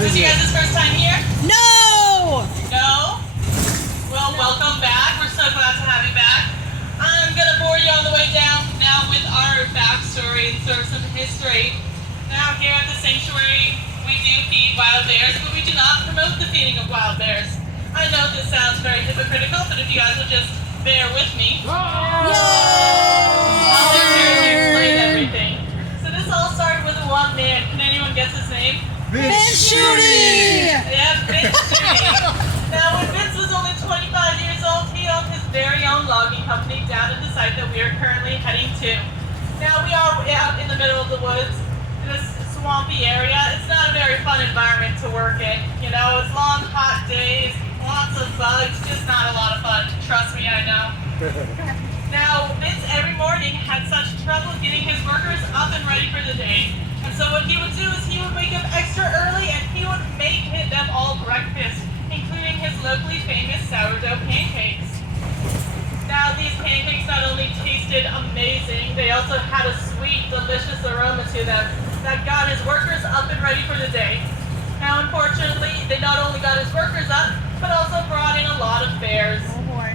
Is you guys' first time here? No! No? Well, welcome back. We're so glad to have you back. I'm going to bore you on the way down now with our backstory and sort of some history. Now, here at the sanctuary, we do feed wild bears, but we do not promote the feeding of wild bears. I know this sounds very hypocritical, but if you guys will just bear with me, I'll make sure to explain everything. So this all started with one man. Can anyone guess his name? Schute! Yeah, Vince Schute. Now, when Vince was only 25 years old, he owned his very own logging company down at the site that we are currently heading to. Now, we are out in the middle of the woods, in this swampy area. It's not a very fun environment to work in. You know, it's long, hot days, lots of bugs, just not a lot of fun. Trust me, I know. Now, Vince every morning had such trouble getting his workers up and ready for the day. And so what he would do is he would wake up extra early and he would make them all breakfast, including his locally famous sourdough pancakes. Now, these pancakes not only tasted amazing, they also had a sweet, delicious aroma to them that got his workers up and ready for the day. Now, unfortunately, they not only got his workers up, but also brought in a lot of bears.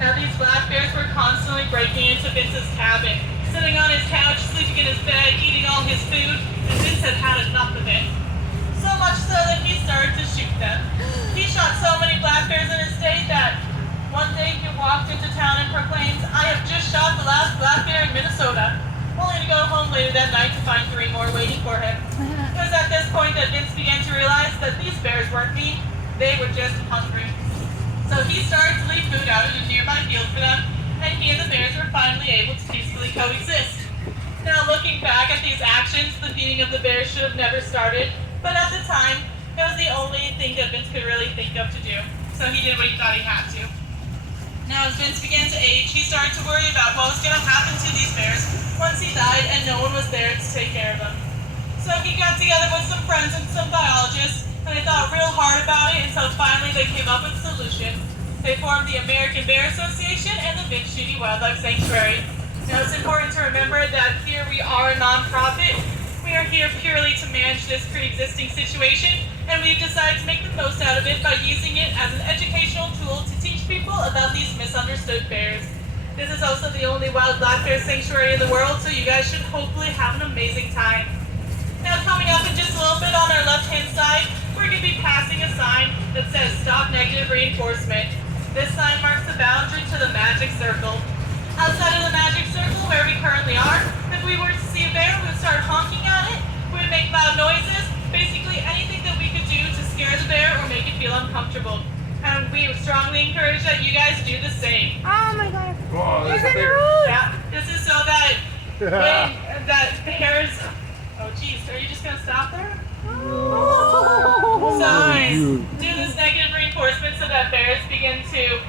Now, these black bears were constantly breaking into Vince's cabin, sitting on his couch, sleeping in his bed, eating all his food, and Vince had had enough of it. So much so that he started to shoot them. He shot so many black bears in his day that one day he walked into town and proclaimed, "I have just shot the last black bear in Minnesota," only to go home later that night to find 3 more waiting for him. It was at this point that Vince began to realize that these bears weren't mean, they were just hungry. So he started to leave food out in a nearby field for them, and he and the bears were finally able to peacefully coexist. Now, looking back at these actions, the feeding of the bears should have never started, but at the time, it was the only thing that Vince could really think of to do. So he did what he thought he had to. Now, as Vince began to age, he started to worry about what was going to happen to these bears once he died and no one was there to take care of them. So he got together with some friends and some biologists, and they thought real hard about it until finally they came up with a solution. They formed the American Bear Association and the Vince Schute Wildlife Sanctuary. Now, it's important to remember that here we are a nonprofit. We are here purely to manage this pre-existing situation, and we've decided to make the most out of it by using it as an educational tool to teach people about these misunderstood bears. This is also the only wild black bear sanctuary in the world, so you guys should hopefully have an amazing time. Now, coming up in just a little bit on our left-hand side, we're going to be passing a sign that says "Stop Negative Reinforcement." This sign marks the boundary to the magic circle. Outside of the magic circle, where we currently are, if we were to see a bear, we would start honking at it, we would make loud noises, basically anything that we could do to scare the bear or make it feel uncomfortable. And we strongly encourage that you guys do the same. Oh my god. Oh, that's Isn't fair. rude? Yeah, this is so that that bears... Oh geez, are you just going to stop there? Oh, So nice. do this negative reinforcement so that bears begin to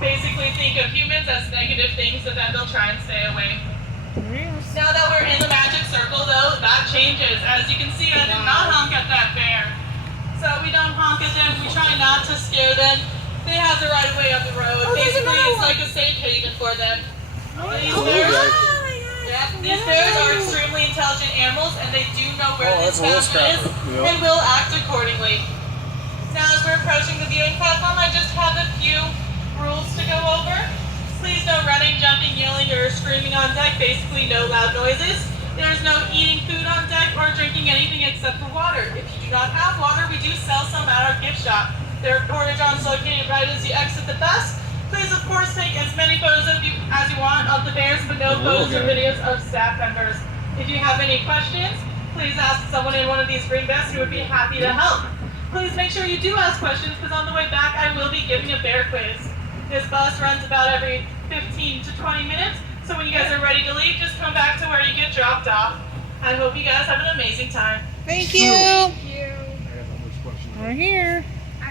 basically think of humans as negative things so that they'll try and stay away. Now that we're in the magic circle though, that changes. As you can see, I did not honk at that bear. So we don't honk at them, we try not to scare them. They have the right of way on the road. Basically, it's like a safe haven for them. These bears are extremely intelligent animals and they do know where this boundary is and will act accordingly. Now, as we're approaching the viewing platform, I just have a few rules to go over. Please no running, jumping, yelling, or screaming on deck, basically no loud noises. There is no eating food on deck or drinking anything except for water. If you do not have water, we do sell some at our gift shop. There are porta-johns located right as you exit the bus. Please, of course, take as many photos of you as you want of the bears, but no photos or videos of staff members. If you have any questions, please ask someone in one of these green vests who would be happy to help. Please make sure you do ask questions, because on the way back, I will be giving a bear quiz. This bus runs about every 15 to 20 minutes, so when you guys are ready to leave, just come back to where you get dropped off. I hope you guys have an amazing time. Thank you. I got that much question. We're here.